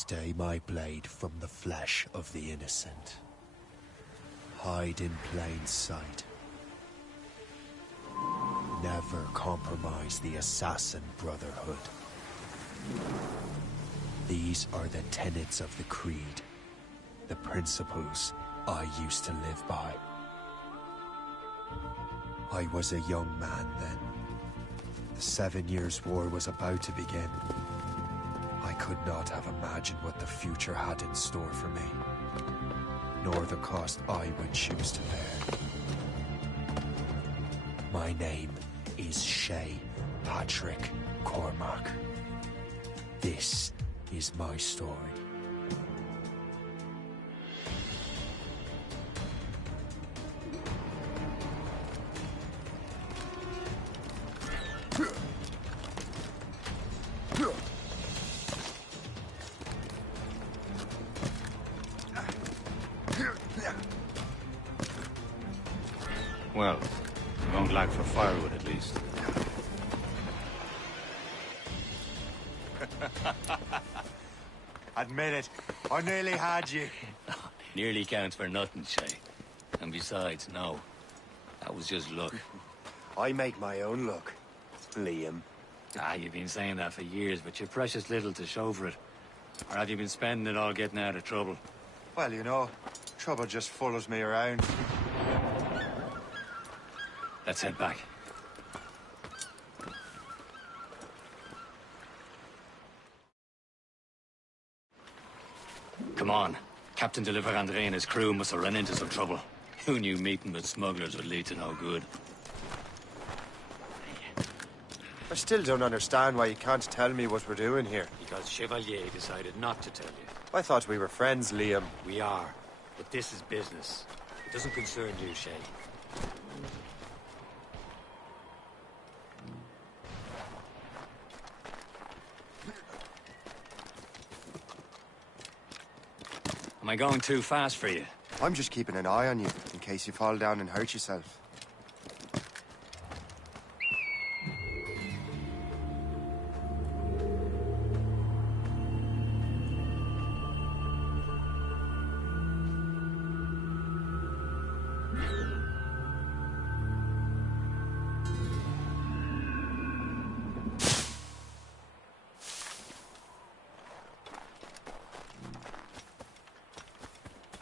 Stay my blade from the flesh of the innocent. Hide in plain sight. Never compromise the Assassin Brotherhood. These are the tenets of the Creed, the principles I used to live by. I was a young man then. The 7 Years' War was about to begin. I could not have imagined what the future had in store for me, nor the cost I would choose to bear. My name is Shay Patrick Cormac. This is my story. Well, you won't lack for firewood at least. Admit it, I nearly had you. Nearly counts for nothing, Shay. And besides, no. That was just luck. I make my own luck, Liam. You've been saying that for years, but you've precious little to show for it. Or have you been spending it all getting out of trouble? Well, you know, trouble just follows me around. Let's head back. Come on. Captain de Andre and his crew must have run into some trouble. Who knew meeting with smugglers would lead to no good? I still don't understand why you can't tell me what we're doing here. Because Chevalier decided not to tell you. I thought we were friends, Liam. We are. But this is business. It doesn't concern you, Shay. Am I going too fast for you? I'm just keeping an eye on you, in case you fall down and hurt yourself.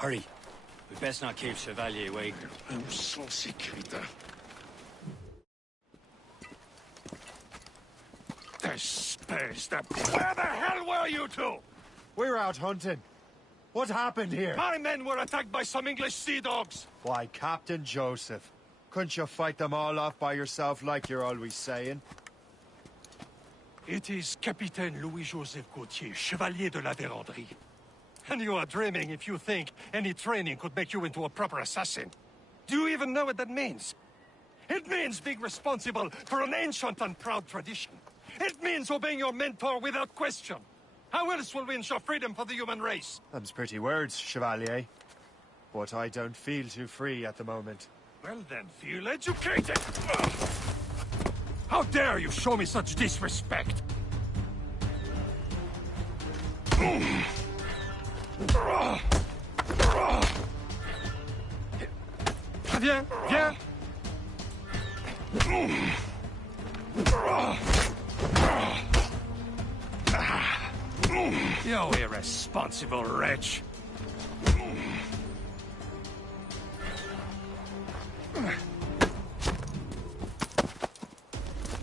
Hurry. We best not keep Chevalier waiting. I'm so sécuritaire. Where the hell were you two? We're out hunting. What happened here? My men were attacked by some English sea dogs. Why, Captain Joseph. Couldn't you fight them all off by yourself like you're always saying? It is Capitaine Louis-Joseph Gauthier, Chevalier de la Vérendrye. And you are dreaming if you think any training could make you into a proper assassin. Do you even know what that means? It means being responsible for an ancient and proud tradition. It means obeying your mentor without question. How else will we ensure freedom for the human race? Them's pretty words, Chevalier. But I don't feel too free at the moment. Well then, feel educated! How dare you show me such disrespect? Viens, viens! You irresponsible wretch!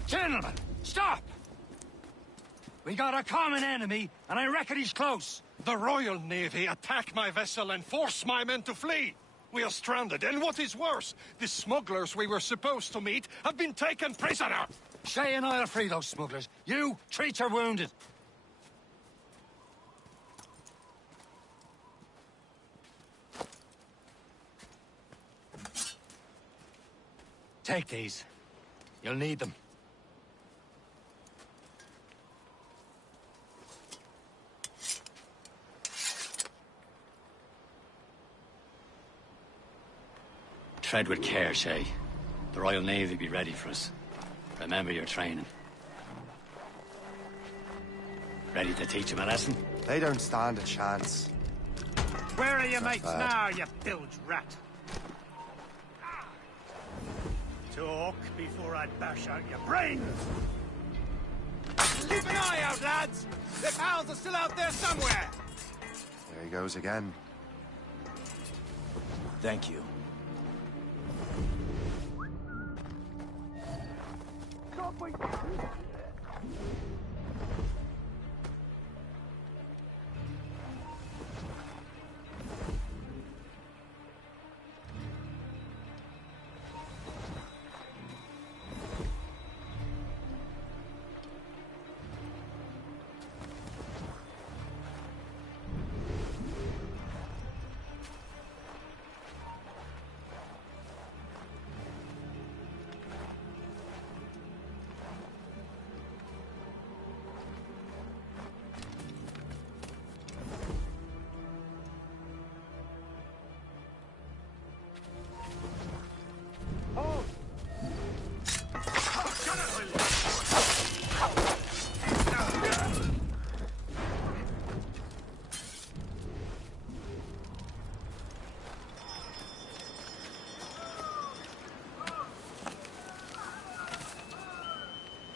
Gentlemen, stop! We got a common enemy, and I reckon he's close. The Royal Navy attacked my vessel and forced my men to flee. We are stranded, and what is worse, the smugglers we were supposed to meet have been taken prisoner. Shay and I'll free those smugglers. You, treat your wounded. Take these. You'll need them. Tread with care, Shay. The Royal Navy be ready for us. Remember your training. Ready to teach him a lesson? They don't stand a chance. Where are your mates bad. now, you bilge rat? Talk before I bash out your brains! Keep an eye out, lads! Their pals are still out there somewhere! There he goes again. Thank you.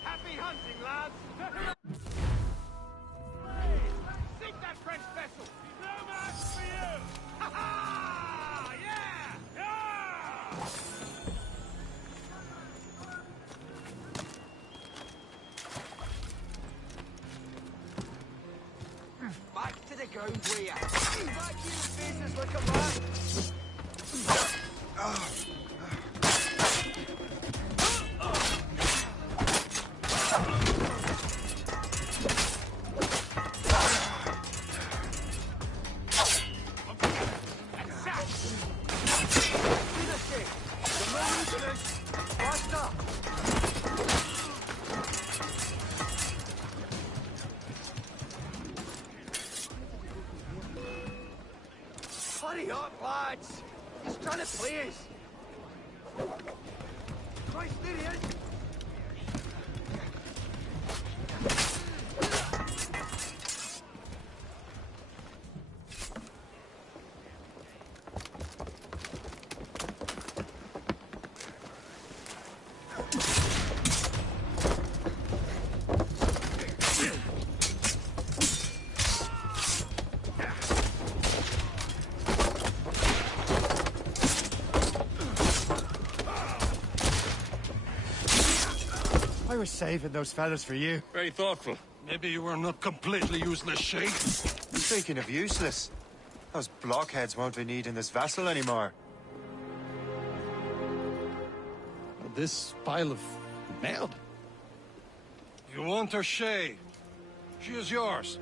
Happy hunting, lads! Sink that French vessel! No match for you! Ha ha! Yeah! Yeah! Back to the ground, will ya? Back to your faces like a man! Hurry up, lads! He's trying to play us! Christ, there he is! I was saving those fellas for you. Very thoughtful. Maybe you were not completely useless, Shay. Speaking of useless, those blockheads won't be needing this vessel anymore. This pile of merde? You want her, Shay? She is yours.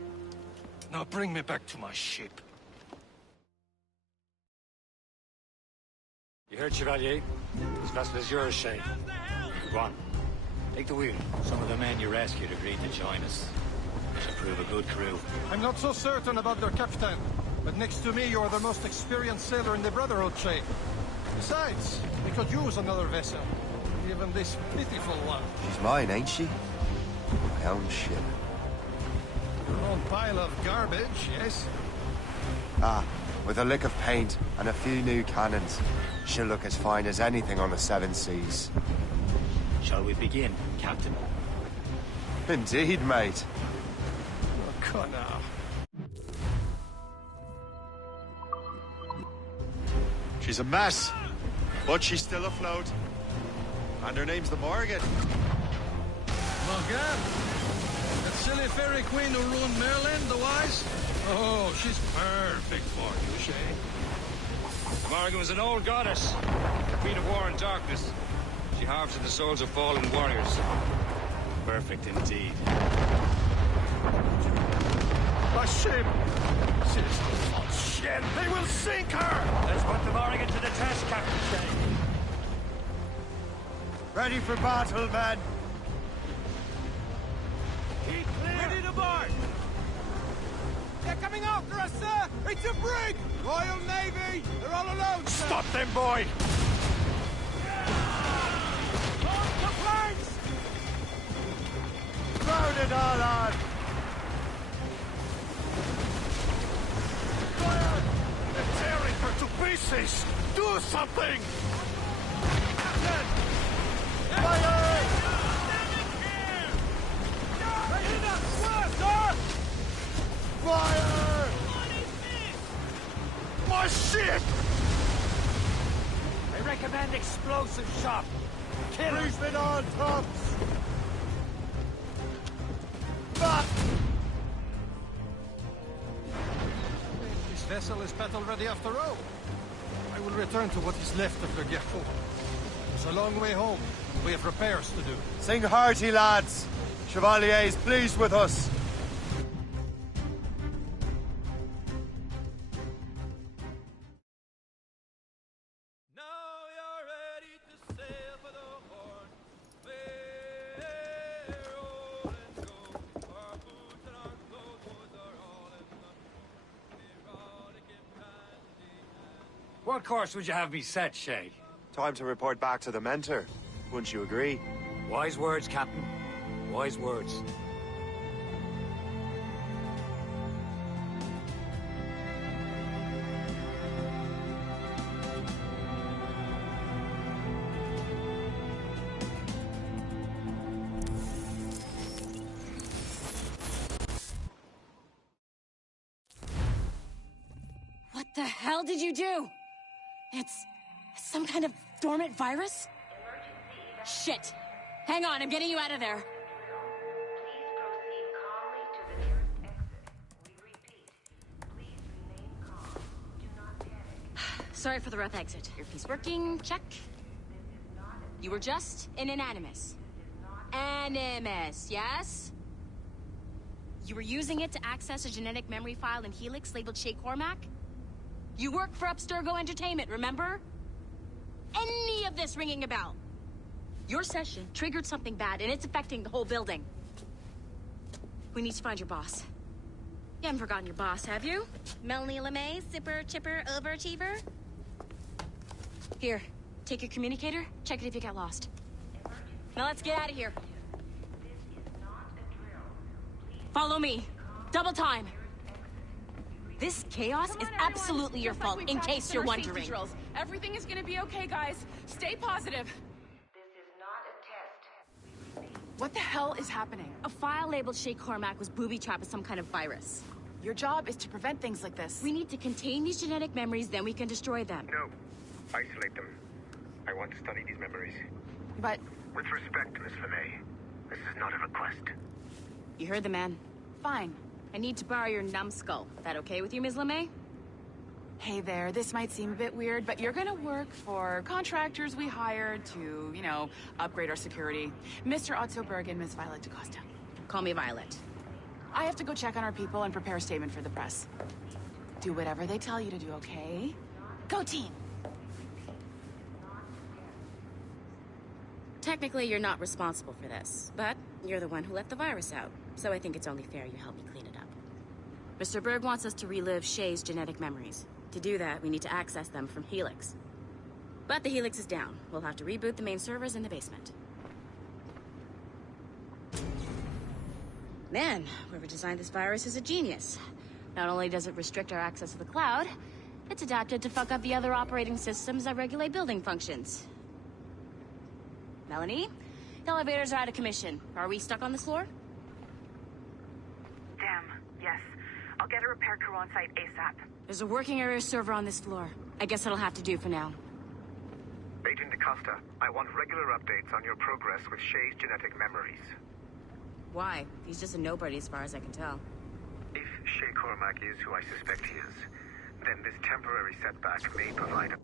Now bring me back to my ship. You heard, Chevalier? This vessel is yours, Shay. Go on. Take the wheel. Some of the men you rescued agreed to join us. They should prove a good crew. I'm not so certain about their captain, but next to me, you're the most experienced sailor in the Brotherhood, Shay. Besides, we could use another vessel. Even this pitiful one. She's mine, ain't she? My own ship. Your own pile of garbage, yes? Ah, with a lick of paint and a few new cannons, she'll look as fine as anything on the seven seas. Shall we begin, Captain? Indeed, mate. Oh, Connor. She's a mess, but she's still afloat. And her name's the Morgan. Morgan? That silly fairy queen who ruined Merlin, the wise? Oh, she's perfect for you, Shay. Morgan was an old goddess, the queen of war and darkness. She harvested the souls of fallen warriors. Perfect indeed. My ship! She's hot shit! They will sink her! Let's put the Morgan to the test, Captain Shay. Ready for battle, men. Keep clear! Ready to board! They're coming after us, sir! It's a brig! Royal Navy! They're all alone, sir! Stop them, boy! On the planks! Crowd it all on. nonsense! Do something! Fire! My shit! I recommend explosive shot. Kill him. Policeman on tops! Fuck! This vessel is battle ready after all. I will return to what is left of the Gerfaut. It's a long way home. We have repairs to do. Sing hearty, lads. Chevalier is pleased with us. What course would you have me set, Shay? Time to report back to the mentor. Wouldn't you agree? Wise words, Captain. Wise words. What the hell did you do? It's some kind of dormant virus? Shit! Hang on, I'm getting you out of there. Sorry for the rough exit. Earpiece working, check. You were just an Animus. Animus, yes? You were using it to access a genetic memory file in Helix labeled Shay Cormac? You work for Abstergo Entertainment, remember? Any of this ringing a bell? Your session triggered something bad, and it's affecting the whole building. We need to find your boss. You haven't forgotten your boss, have you? Melanie LeMay, zipper, chipper, overachiever? Here, take your communicator, check it if you get lost. Now let's get out of here. Follow me. Double time. This chaos is absolutely your fault, in case you're wondering. Everything is gonna be okay, guys. Stay positive. This is not a test. What the hell is happening? A file labeled Shay Cormac was booby-trapped with some kind of virus. Your job is to prevent things like this. We need to contain these genetic memories, then we can destroy them. No. Isolate them. I want to study these memories. But With respect, Miss LeMay, this is not a request. You heard the man. fine. I need to borrow your numbskull. That okay with you, Ms. LeMay? Hey there, this might seem a bit weird, but you're gonna work for contractors we hired to, you know, upgrade our security. Mr. Otto Berg and Miss Violet DaCosta. Call me Violet. I have to go check on our people and prepare a statement for the press. Do whatever they tell you to do, okay? Go team! Technically, you're not responsible for this, but you're the one who let the virus out, so I think it's only fair you help me clean it up. Mr. Berg wants us to relive Shay's genetic memories. To do that, we need to access them from Helix. But the Helix is down. We'll have to reboot the main servers in the basement. Man, whoever designed this virus is a genius. Not only does it restrict our access to the cloud, it's adapted to fuck up the other operating systems that regulate building functions. Melanie? The elevators are out of commission. Are we stuck on this floor? Damn, yes. I'll get a repair crew on site ASAP. There's a working area server on this floor. I guess that'll have to do for now. Agent DaCosta, I want regular updates on your progress with Shay's genetic memories. Why? He's just a nobody as far as I can tell. If Shay Cormac is who I suspect he is, then this temporary setback may provide a...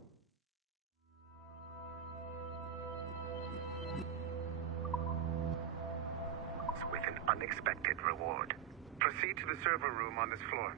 with an unexpected reward. Proceed to the server room on this floor.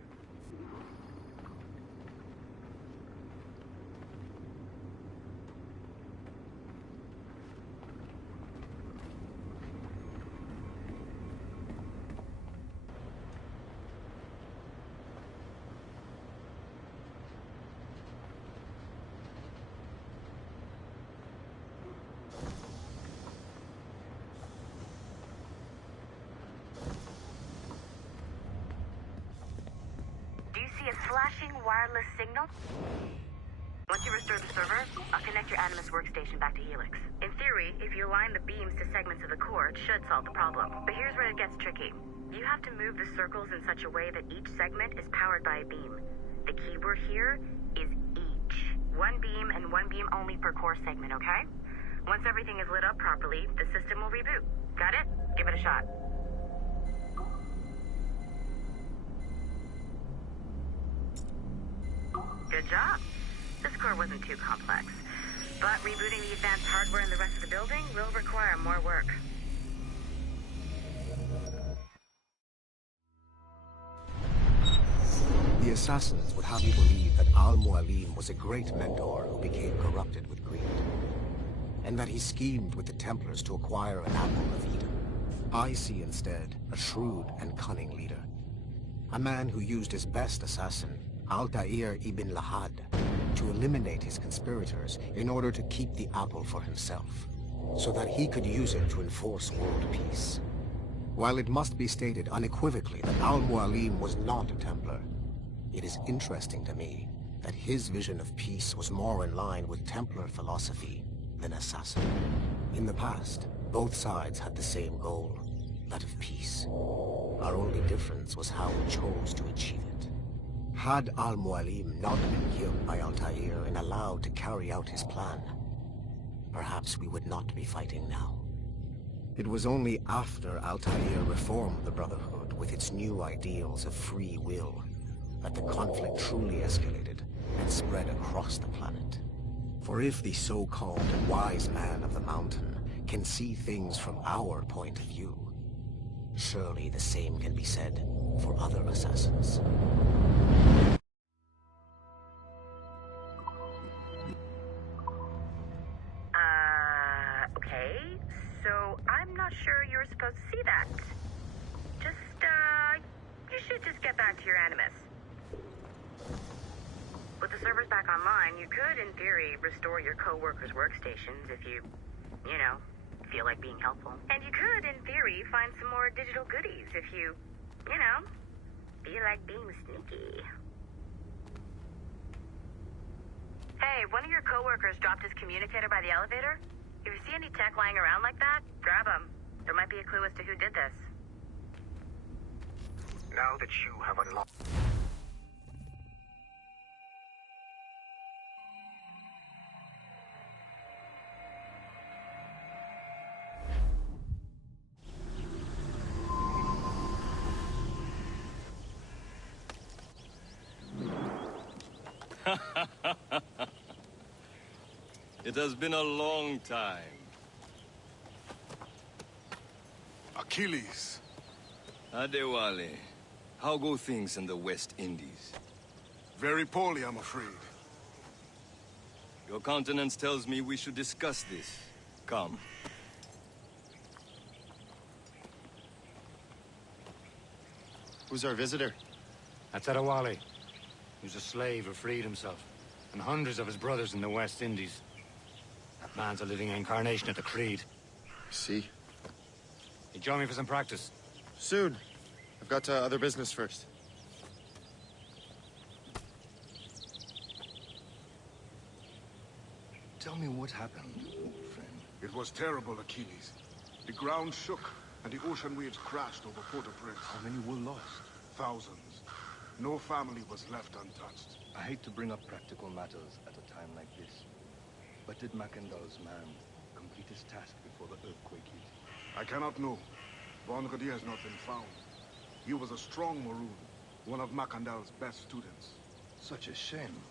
Do you see a flashing wireless signal? Once restore the server, I'll connect your Animus workstation back to Helix. In theory, if you align the beams to segments of the core, it should solve the problem. But here's where it gets tricky. You have to move the circles in such a way that each segment is powered by a beam. The keyword here is each. One beam and one beam only per core segment, okay? Once everything is lit up properly, the system will reboot. Got it? Give it a shot. Good job. This core wasn't too complex, but rebooting the advanced hardware in the rest of the building will require more work. The assassins would have you believe that Al-Mualim was a great mentor who became corrupted with greed, and that he schemed with the Templars to acquire an apple of Eden. I see instead a shrewd and cunning leader, a man who used his best assassin, Altair ibn Lahad, to eliminate his conspirators in order to keep the apple for himself, so that he could use it to enforce world peace. While it must be stated unequivocally that Al-Mualim was not a Templar, it is interesting to me that his vision of peace was more in line with Templar philosophy than assassin. In the past, both sides had the same goal, that of peace. Our only difference was how we chose to achieve it. Had Al-Mualim not been killed by Altair and allowed to carry out his plan, perhaps we would not be fighting now. It was only after Altair reformed the Brotherhood with its new ideals of free will that the conflict truly escalated and spread across the planet. For if the so-called wise man of the mountain can see things from our point of view, surely the same can be said for other assassins. Okay. So I'm not sure you're supposed to see that. You should just get back to your Animus. With the servers back online, you could, in theory, restore your co-workers' workstations if you feel like being helpful. And you could, in theory, find some more digital goodies if you feel like being sneaky. Hey, one of your co-workers dropped his communicator by the elevator. If you see any tech lying around like that, grab them. There might be a clue as to who did this. Now that you have unlocked... It has been a long time. Achilles. Adewale, how go things in the West Indies? Very poorly, I'm afraid. Your countenance tells me we should discuss this. Come. Who's our visitor? That's Adewale. He was a slave who freed himself, and hundreds of his brothers in the West Indies. That man's a living incarnation of the Creed. See? He joined me for some practice. Soon. I've got other business first. Tell me what happened, old friend. It was terrible, Achilles. The ground shook, and the ocean waves crashed over Port-au-Prince. How many were lost? Thousands. No family was left untouched. I hate to bring up practical matters at a time like this. But did Mackandal's man complete his task before the earthquake hit? I cannot know. Bonradier has not been found. He was a strong Maroon, one of Mackandal's best students. Such a shame.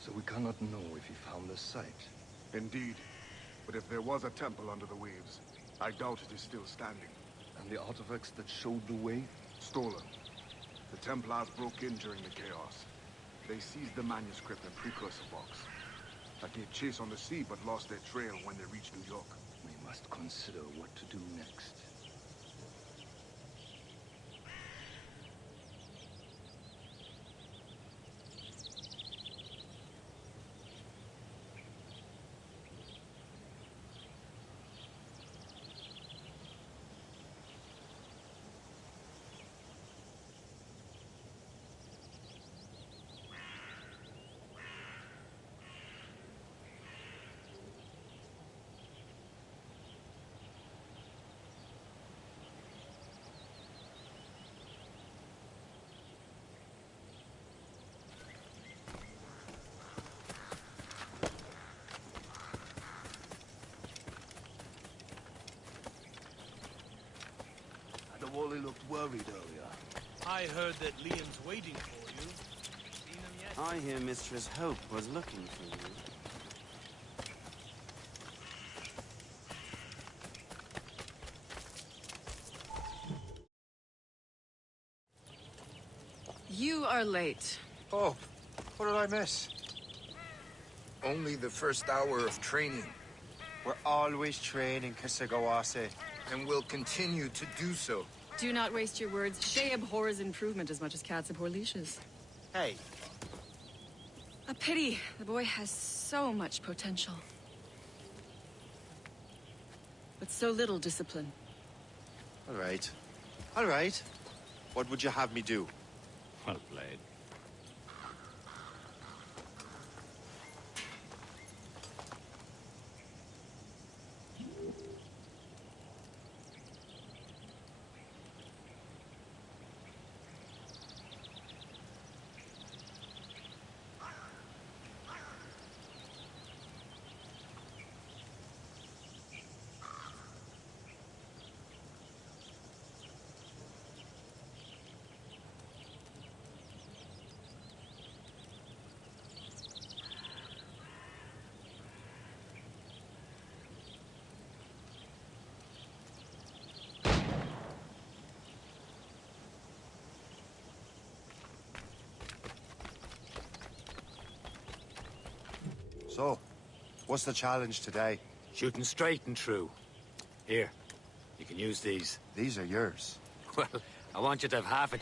So we cannot know if he found the site. Indeed. But if there was a temple under the waves, I doubt it is still standing. And the artifacts that showed the way? Stolen. The Templars broke in during the chaos. They seized the manuscript and precursor box. I gave chase on the sea, but lost their trail when they reached New York. We must consider what to do next. Wally looked worried earlier. I heard that Liam's waiting for you. Seen him yet? I hear Mistress Hope was looking for you. You are late. Oh, what did I miss? Only the first hour of training. We're always training, Kisagawase. And will continue to do so. Do not waste your words. Shay abhors improvement as much as cats abhor leashes. Hey. A pity. The boy has so much potential. But so little discipline. All right. All right. What would you have me do? Well played. So, what's the challenge today? Shooting straight and true. Here, you can use these. These are yours. Well, I want you to have half a...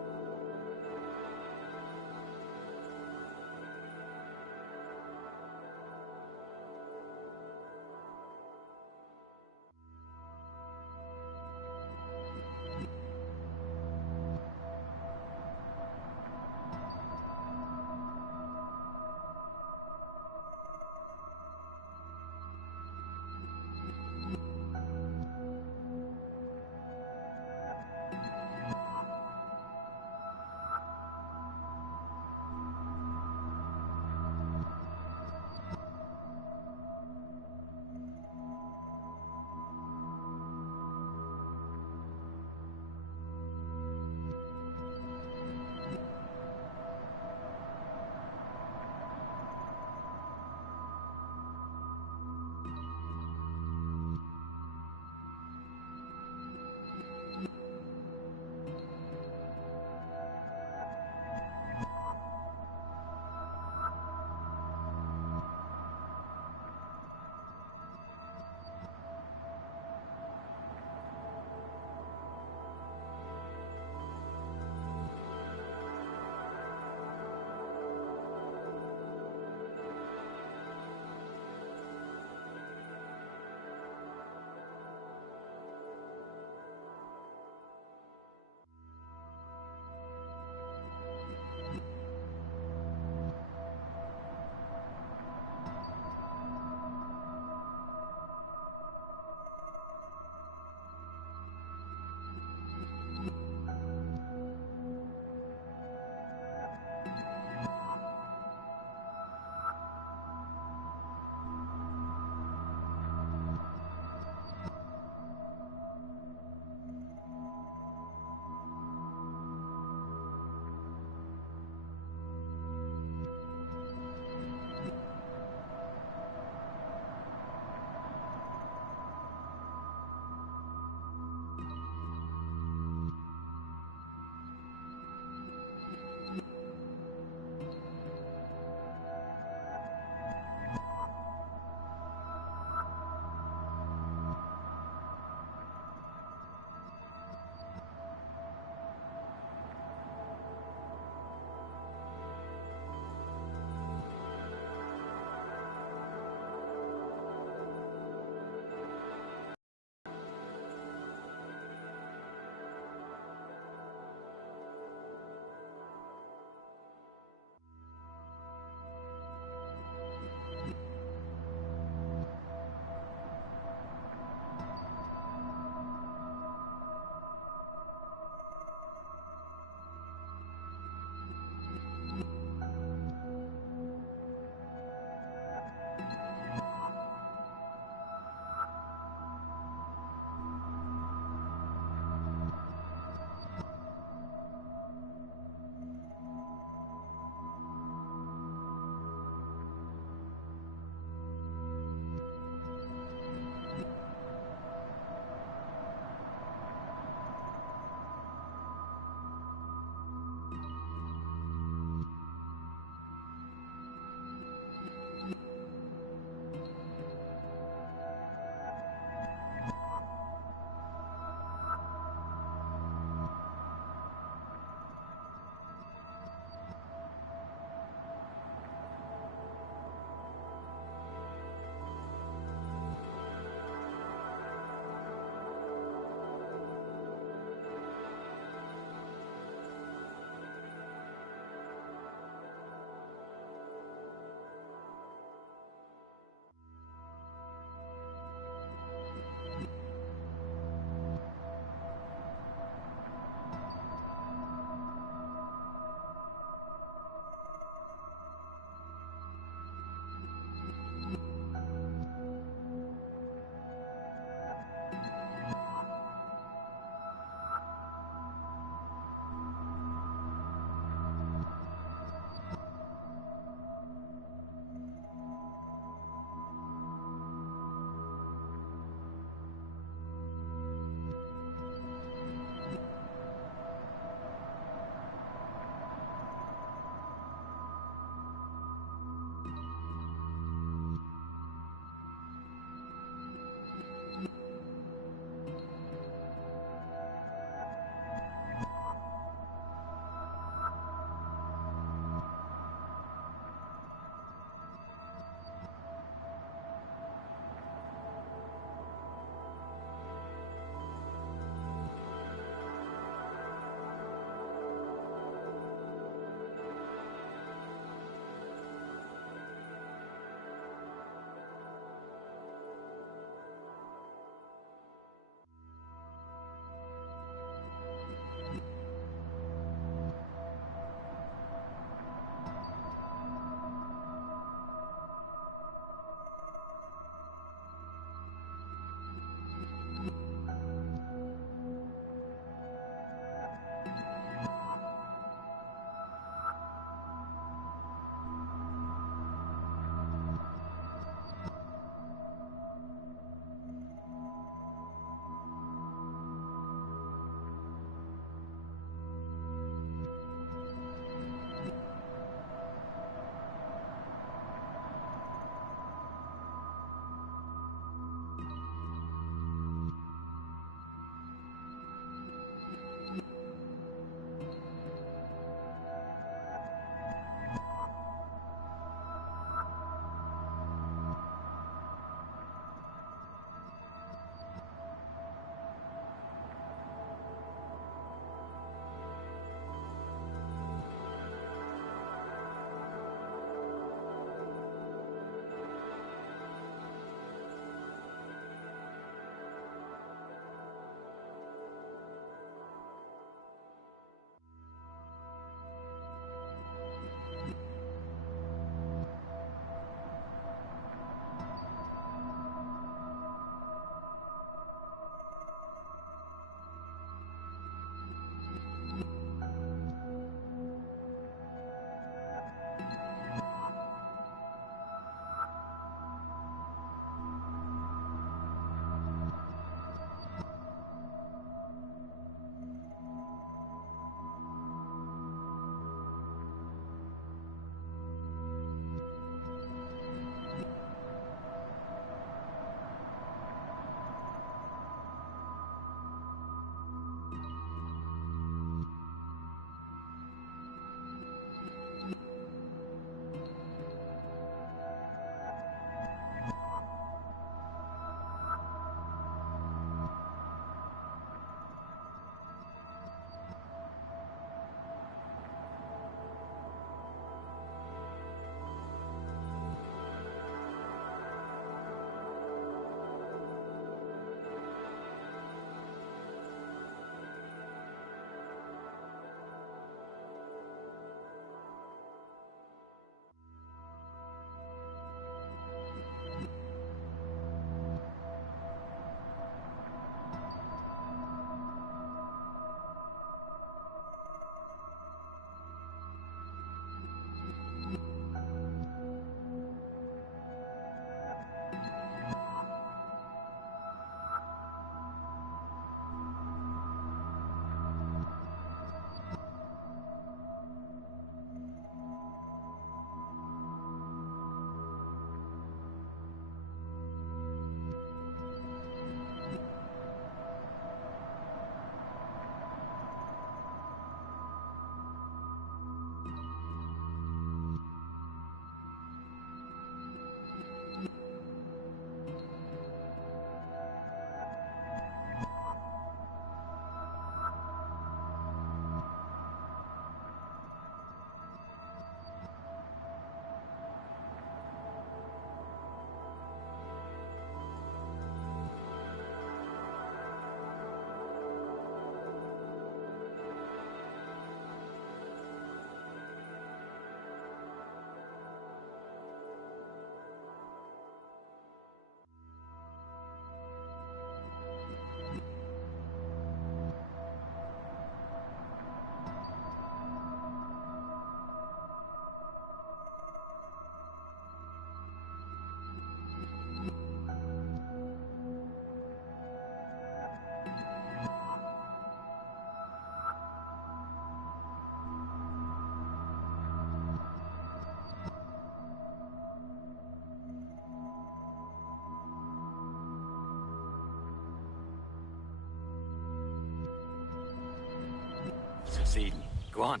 feeding. Go on.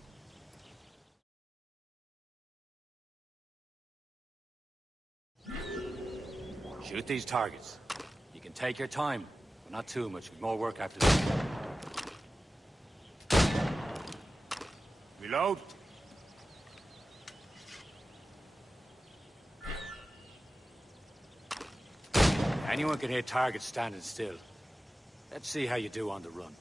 Shoot these targets. You can take your time, but not too much. With more work after this. Reload. Anyone can hit targets standing still. Let's see how you do on the run.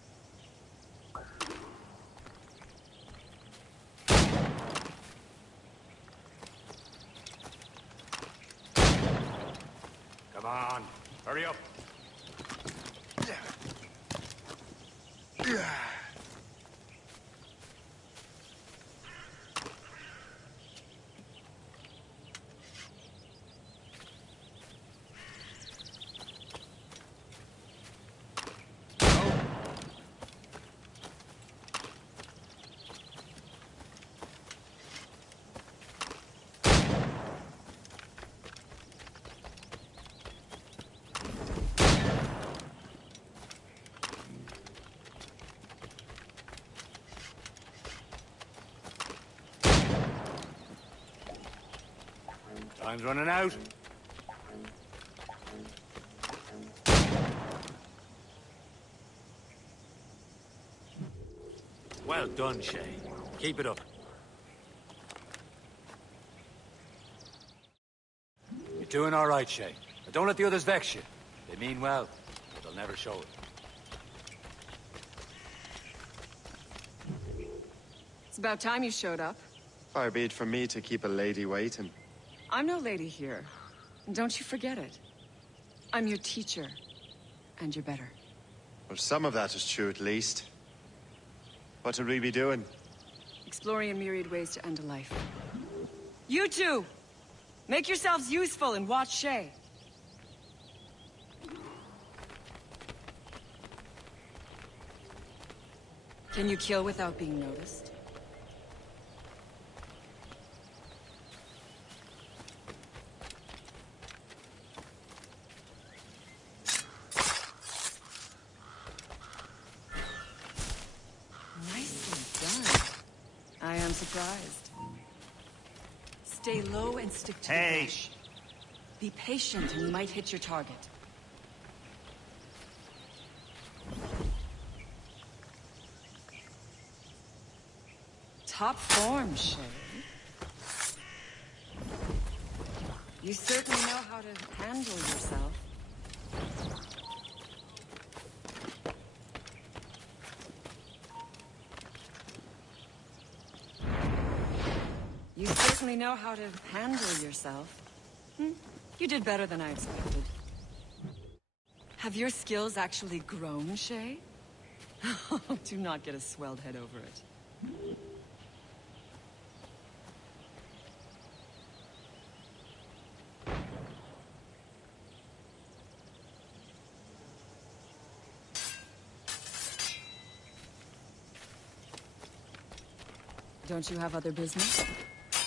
Come on, hurry up. Time's running out. Well done, Shay. Keep it up. You're doing all right, Shay. But don't let the others vex you. They mean well, but they'll never show it. It's about time you showed up. Far be it from me to keep a lady waiting. I'm no lady here. And don't you forget it. I'm your teacher. And you're better. Well, some of that is true at least. What would we be doing? Exploring a myriad ways to end a life. You two! Make yourselves useful and watch Shay. Can you kill without being noticed? I am surprised. Stay low and stick to the brush. Be patient and you might hit your target. Top form, Shay. You certainly know how to handle yourself. You certainly know how to handle yourself. You did better than I expected. Have your skills actually grown, Shay? Do not get a swelled head over it. Don't you have other business?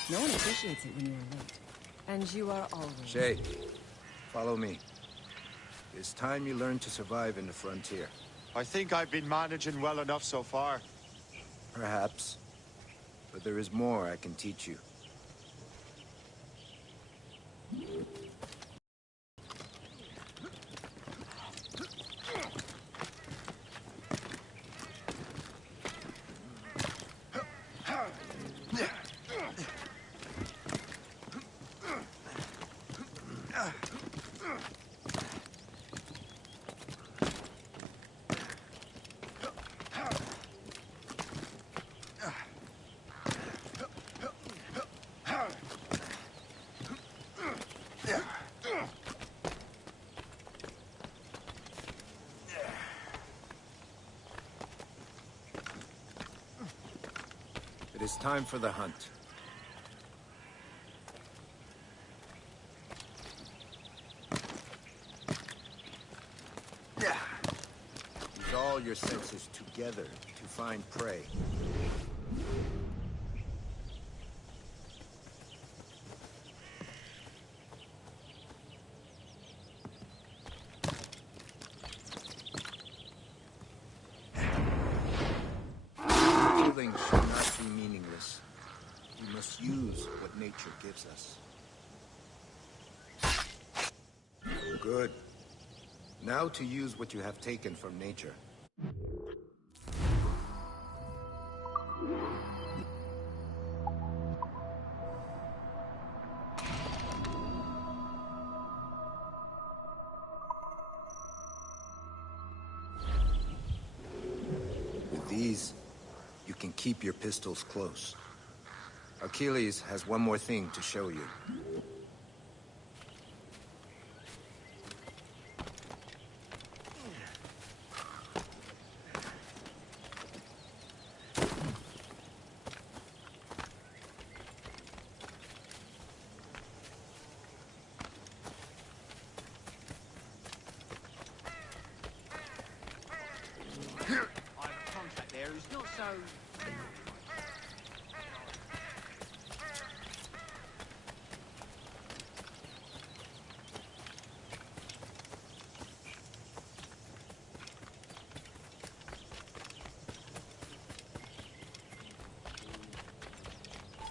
No one appreciates it when you are late. And you are always... Shay, follow me. It's time you learn to survive in the frontier. I think I've been managing well enough so far. Perhaps. But there is more I can teach you. It is time for the hunt. Use all your senses together to find prey. Killing should not be meaningless. We must use what nature gives us. Good. Now to use what you have taken from nature. With these, you can keep your pistols close. Achilles has one more thing to show you.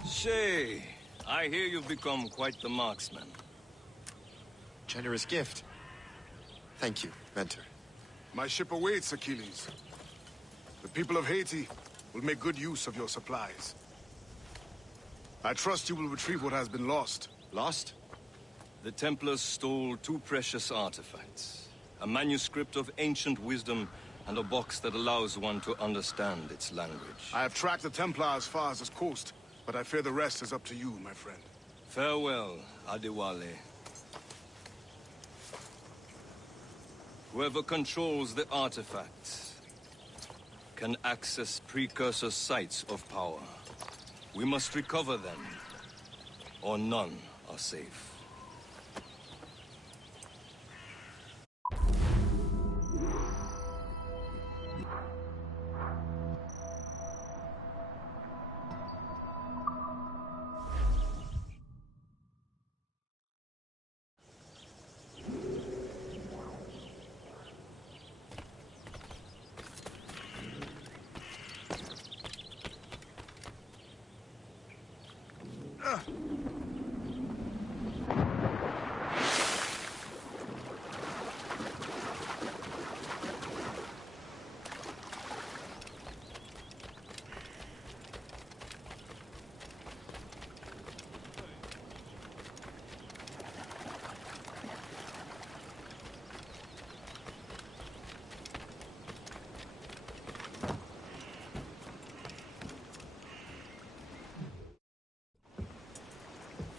Shay, I hear you've become quite the marksman. Generous gift. Thank you, Mentor. My ship awaits, Achilles. The people of Haiti will make good use of your supplies. I trust you will retrieve what has been lost. Lost? The Templars stole two precious artifacts. A manuscript of ancient wisdom and a box that allows one to understand its language. I have tracked the Templar as far as this coast, but I fear the rest is up to you, my friend. Farewell, Adewale. Whoever controls the artifacts can access precursor sites of power. We must recover them, or none are safe.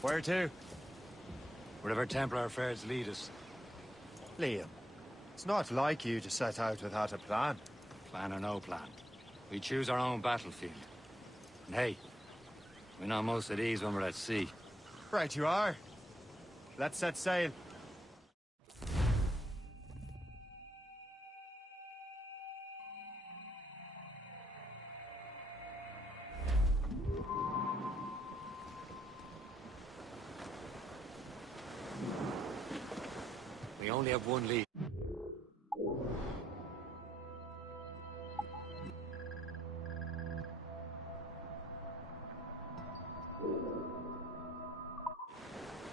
Where to? Wherever Templar affairs lead us. Liam, it's not like you to set out without a plan. Plan or no plan. We choose our own battlefield. And hey, we know most of these when we're at sea. Right you are. Let's set sail. We only have one lead.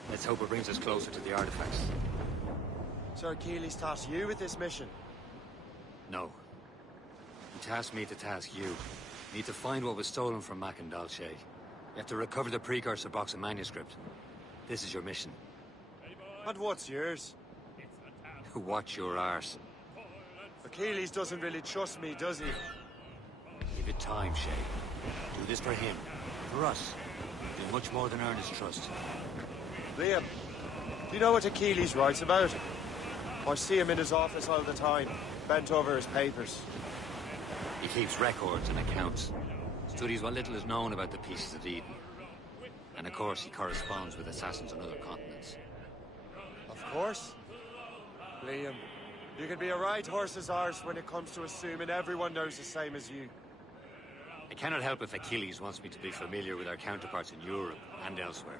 Let's hope it brings us closer to the artifacts. So Achilles tasked you with this mission? No. He tasked me to task you. You need to find what was stolen from Mac and Dalshay. You have to recover the precursor box of manuscript. This is your mission. And what's yours? Watch your arse. Achilles doesn't really trust me, does he? Give it time, Shay. Do this for him. For us. Do much more than earn his trust. Liam, do you know what Achilles writes about? I see him in his office all the time, bent over his papers. He keeps records and accounts. Studies what little is known about the pieces of Eden. And of course, he corresponds with assassins on other continents. Of course. Liam, you can be a right horse's arse when it comes to assuming everyone knows the same as you. I cannot help if Achilles wants me to be familiar with our counterparts in Europe and elsewhere.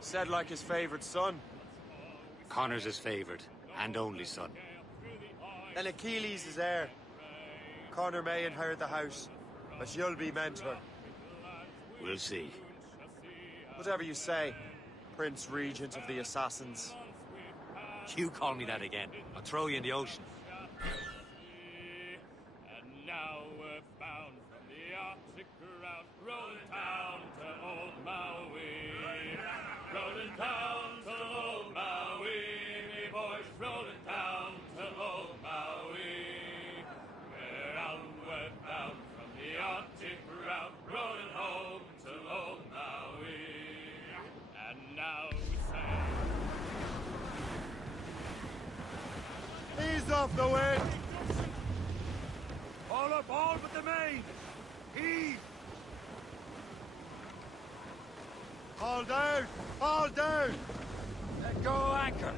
Said like his favorite son. Connor's his favorite and only son. And Achilles is heir. Connor may inherit the house, But you'll be mentor. We'll see. Whatever you say, Prince Regent of the Assassins. You call me that again, I'll throw you in the ocean. And now we're bound from the Arctic ground, rolling down to old Maui. Rolling down to old Maui, me boys, rolling down to old Maui. We're outward bound from the Arctic ground, rolling home to old Maui. And now we say, Ease off the wind! All up, all but the main! Heave! Haul down! Haul down! Let go anchor!